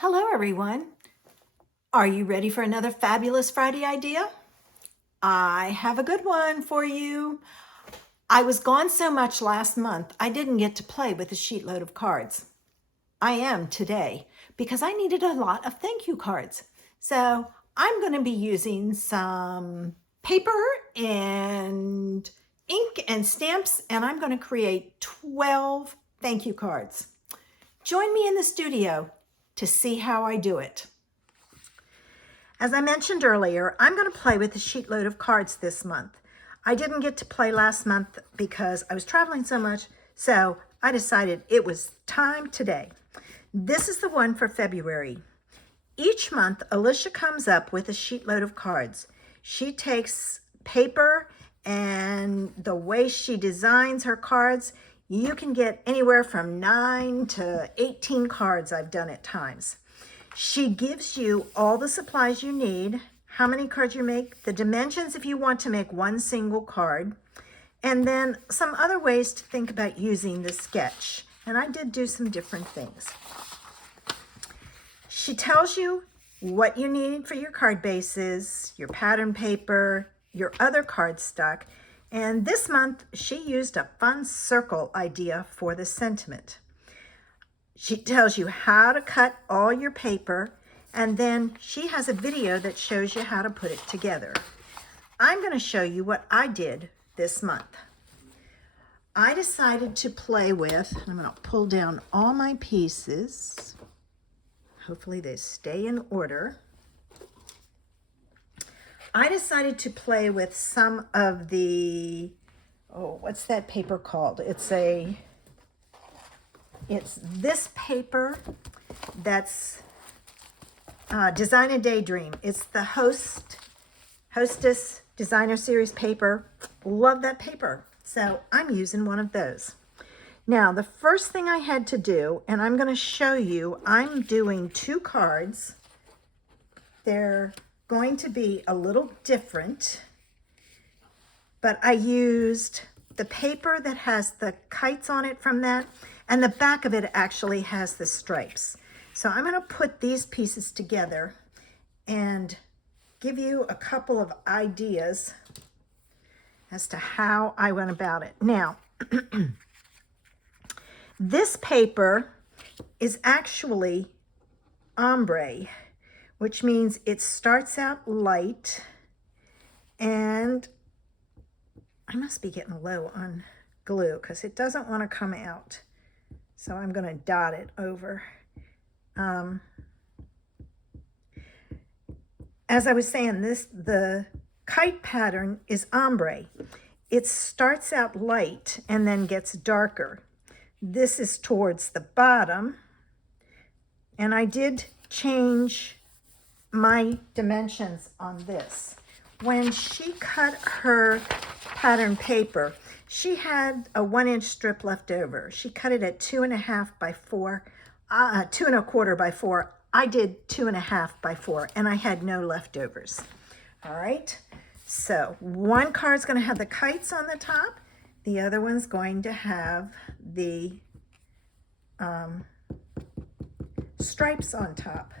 Hello, everyone. Are you ready for another fabulous Friday idea? I have a good one for you. I was gone so much last month, I didn't get to play with a sheetload of cards. I am today because I needed a lot of thank you cards. So I'm going to be using some paper and ink and stamps, and I'm going to create 12 thank you cards. Join me in the studio to see how I do it. As I mentioned earlier, I'm going to play with a sheetload of cards this month. I didn't get to play last month because I was traveling so much, so I decided it was time today. This is the one for February. Each month, Alicia comes up with a sheetload of cards. She takes paper, and the way she designs her cards, you can get anywhere from 9 to 18 cards I've done at times. She gives you all the supplies you need, how many cards you make, the dimensions if you want to make one single card, and then some other ways to think about using the sketch. And I did do some different things. She tells you what you need for your card bases, your pattern paper, your other cardstock, and this month she used a fun circle idea for the sentiment. She tells you how to cut all your paper, and then she has a video that shows you how to put it together. I'm going to show you what I did this month. I decided to play with, I'm going to pull down all my pieces. Hopefully they stay in order. I decided to play with some of the, what's that paper called? It's this paper that's Design a Daydream. It's the Hostess Designer Series paper. Love that paper. So I'm using one of those. Now, the first thing I had to do, and I'm going to show you, I'm doing 2 cards. They're going to be a little different, but I used the paper that has the kites on it from that, and the back of it actually has the stripes. So I'm going to put these pieces together and give you a couple of ideas as to how I went about it. Now, this paper is actually ombre, which means it starts out light, and I must be getting low on glue because it doesn't want to come out. So I'm going to dot it over. As I was saying, the kite pattern is ombre. It starts out light and then gets darker. This is towards the bottom, and I did change my dimensions on this. When she cut her pattern paper, she had a 1-inch strip left over. She cut it at 2.5 by 4, 2.25 by 4. I did 2.5 by 4, and I had no leftovers. All right, so one card's going to have the kites on the top. The other one's going to have the stripes on top.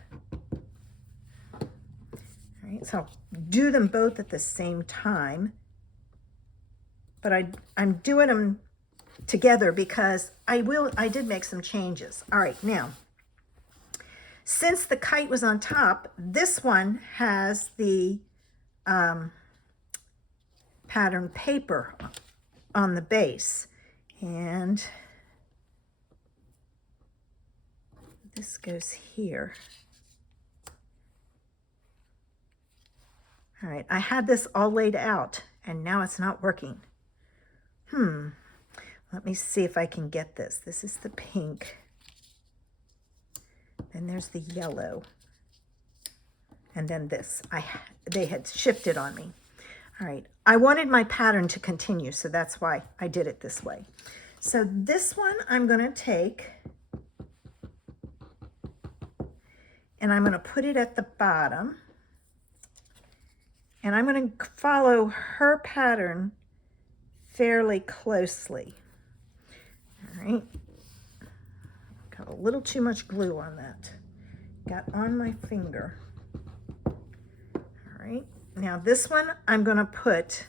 All right, so I'll do them both at the same time, but I'm doing them together because I did make some changes. All right, now, since the kite was on top, this one has the pattern paper on the base, and this goes here. All right, I had this all laid out, and now it's not working. Let me see if I can get this. This is the pink. Then there's the yellow. And then this. They had shifted on me. All right, I wanted my pattern to continue, so that's why I did it this way. So this one I'm going to take, and I'm going to put it at the bottom. And I'm going to follow her pattern fairly closely. All right. Got a little too much glue on that. got on my finger. All right, now this one I'm going to put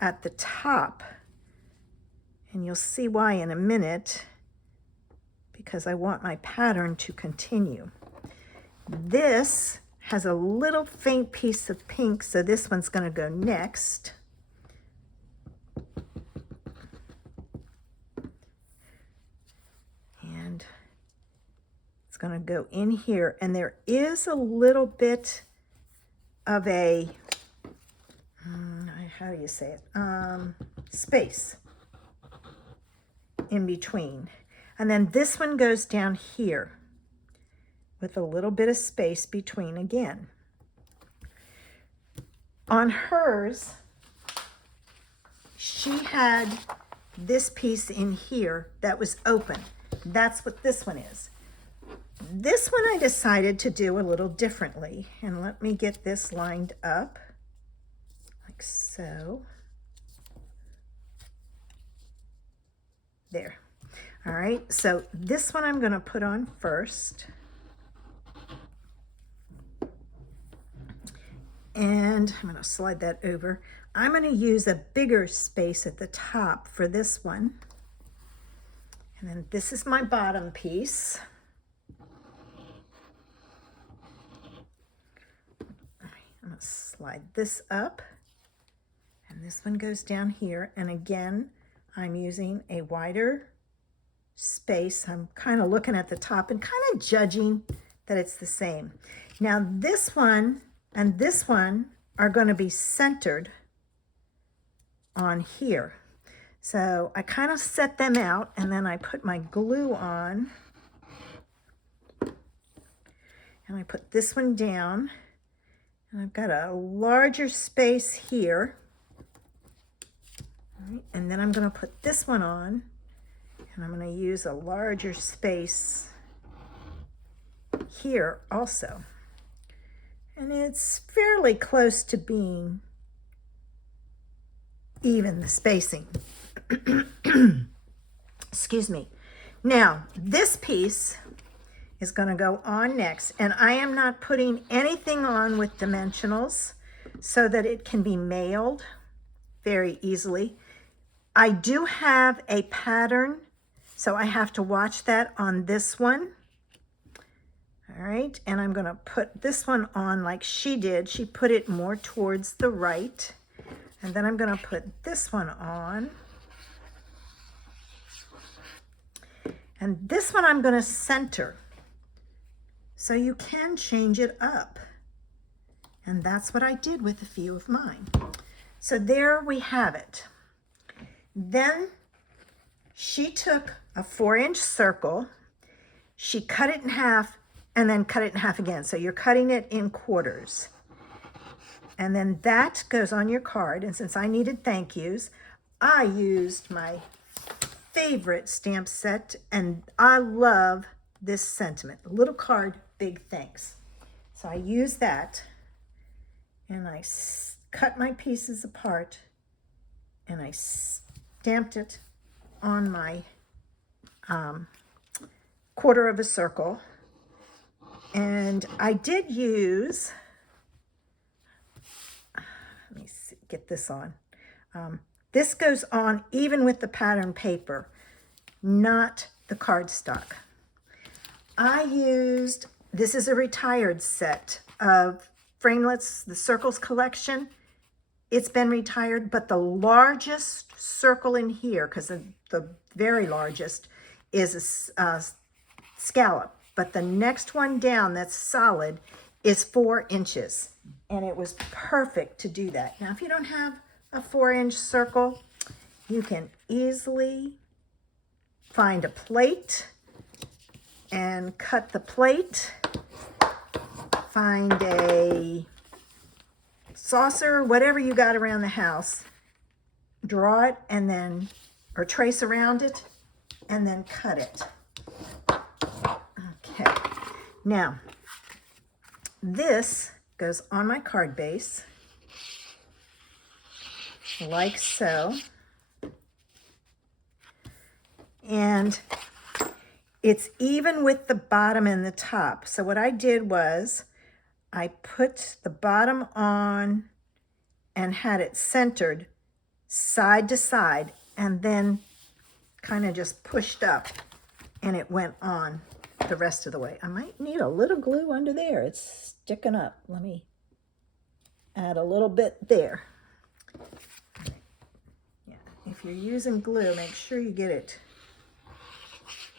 at the top, and you'll see why in a minute, because I want my pattern to continue. This has a little faint piece of pink, so this one's going to go next. And it's going to go in here, and there is a little bit of a, how do you say it, space in between. And then this one goes down here with a little bit of space between again. On hers, she had this piece in here that was open. That's what this one is. This one I decided to do a little differently, and let me get this lined up like so. There. All right, so this one I'm going to put on first. And I'm going to slide that over. I'm going to use a bigger space at the top for this one. And then this is my bottom piece. I'm going to slide this up, and this one goes down here. And again, I'm using a wider space. I'm kind of looking at the top and kind of judging that it's the same. Now this one and this one are going to be centered on here. So I kind of set them out, and then I put my glue on, and I put this one down, and I've got a larger space here. All right, and then I'm going to put this one on, and I'm going to use a larger space here also. And it's fairly close to being even, the spacing. Excuse me. Now, this piece is going to go on next, and I am not putting anything on with dimensionals so that it can be mailed very easily. I do have a pattern, so I have to watch that on this one. All right, and I'm going to put this one on like she did. She put it more towards the right. And then I'm going to put this one on. And this one I'm going to center. So you can change it up. And that's what I did with a few of mine. So there we have it. Then she took a 4-inch circle. She cut it in half and then cut it in half again. So you're cutting it in quarters. And then that goes on your card. And since I needed thank yous, I used my favorite stamp set, and I love this sentiment. Little card, big thanks. So I used that, and I cut my pieces apart, and I stamped it on my quarter of a circle. And I did use, let me see, get this on. This goes on even with the pattern paper, not the cardstock. I used, this is a retired set of framelits, the Circles collection. It's been retired, but the largest circle in here, because the very largest, is a scallop. But the next one down that's solid is 4 inches. And it was perfect to do that. Now, if you don't have a 4-inch circle, you can easily find a plate and cut the plate. Find a saucer, whatever you got around the house, draw it and then, or trace around it and then cut it. Okay, now this goes on my card base like so. And it's even with the bottom and the top. So what I did was I put the bottom on and had it centered side to side, and then kind of just pushed up, and it went on the rest of the way. I might need a little glue under there. It's sticking up. Let me add a little bit there. Yeah, if you're using glue, make sure you get it.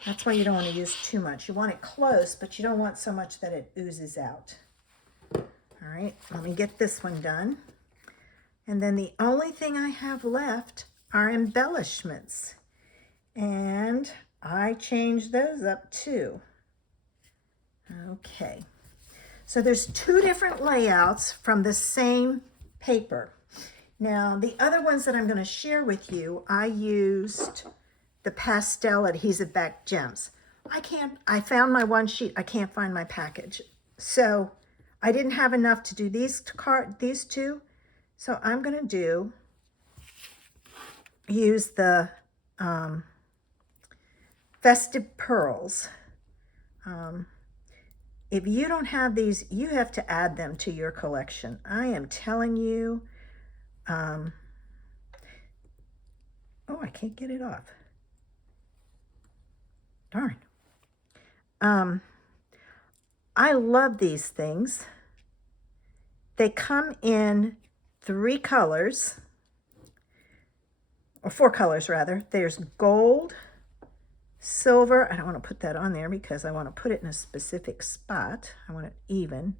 That's why you don't want to use too much. You want it close, but you don't want so much that it oozes out. All right, let me get this one done. And then the only thing I have left are embellishments. And I changed those up too. Okay, so there's two different layouts from the same paper. Now, the other ones that I'm going to share with you, I used the pastel adhesive back gems. I found my one sheet. I can't find my package. So I didn't have enough to do these two. So I'm going to use the Festive Pearls. If you don't have these, you have to add them to your collection. I am telling you. Oh, I can't get it off. Darn. I love these things. They come in 3 colors, or 4 colors rather. There's gold, silver. I don't want to put that on there because I want to put it in a specific spot. I want it even.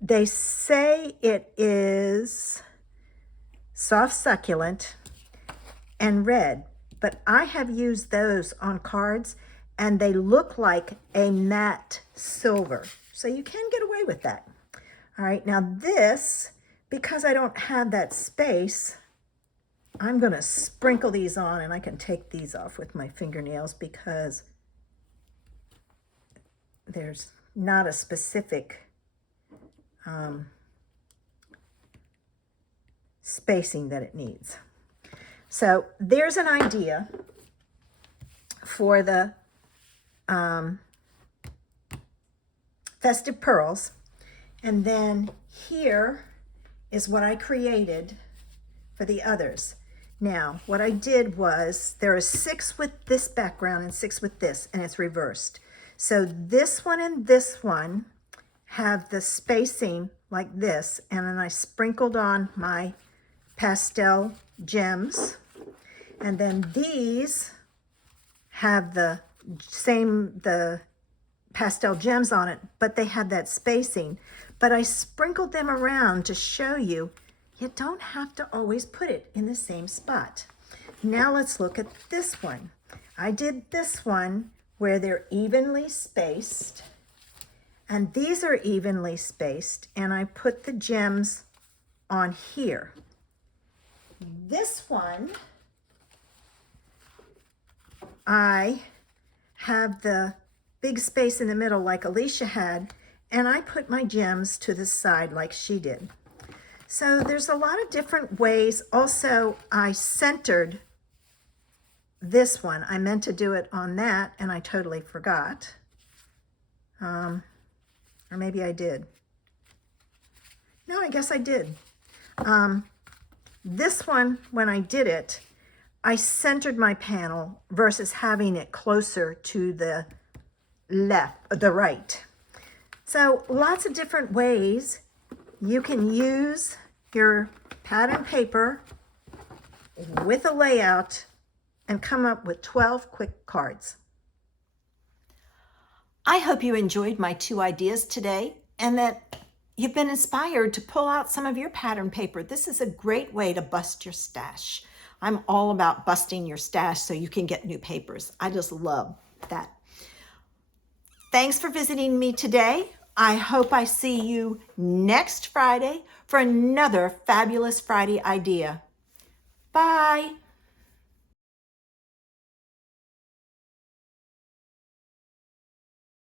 They say it is soft succulent and red, but I have used those on cards and they look like a matte silver. So you can get away with that. All right, now this, because I don't have that space, I'm going to sprinkle these on, and I can take these off with my fingernails because there's not a specific spacing that it needs. So there's an idea for the Festive Pearls. And then here is what I created for the others. Now, what I did was, there are 6 with this background and 6 with this, and it's reversed. So this one and this one have the spacing like this, and then I sprinkled on my pastel gems. And then these have the pastel gems on it, but they have that spacing. But I sprinkled them around to show you don't have to always put it in the same spot. Now let's look at this one. I did this one where they're evenly spaced, and these are evenly spaced, and I put the gems on here. This one, I have the big space in the middle like Alicia had, and I put my gems to the side like she did. So there's a lot of different ways. Also, I centered this one. I meant to do it on that, and I totally forgot. Or maybe I did. No, I guess I did. This one, when I did it, I centered my panel versus having it closer to the right. So lots of different ways you can use your pattern paper with a layout and come up with 12 quick cards. I hope you enjoyed my 2 ideas today and that you've been inspired to pull out some of your pattern paper. This is a great way to bust your stash. I'm all about busting your stash so you can get new papers. I just love that. Thanks for visiting me today. I hope I see you next Friday for another fabulous Friday idea. Bye.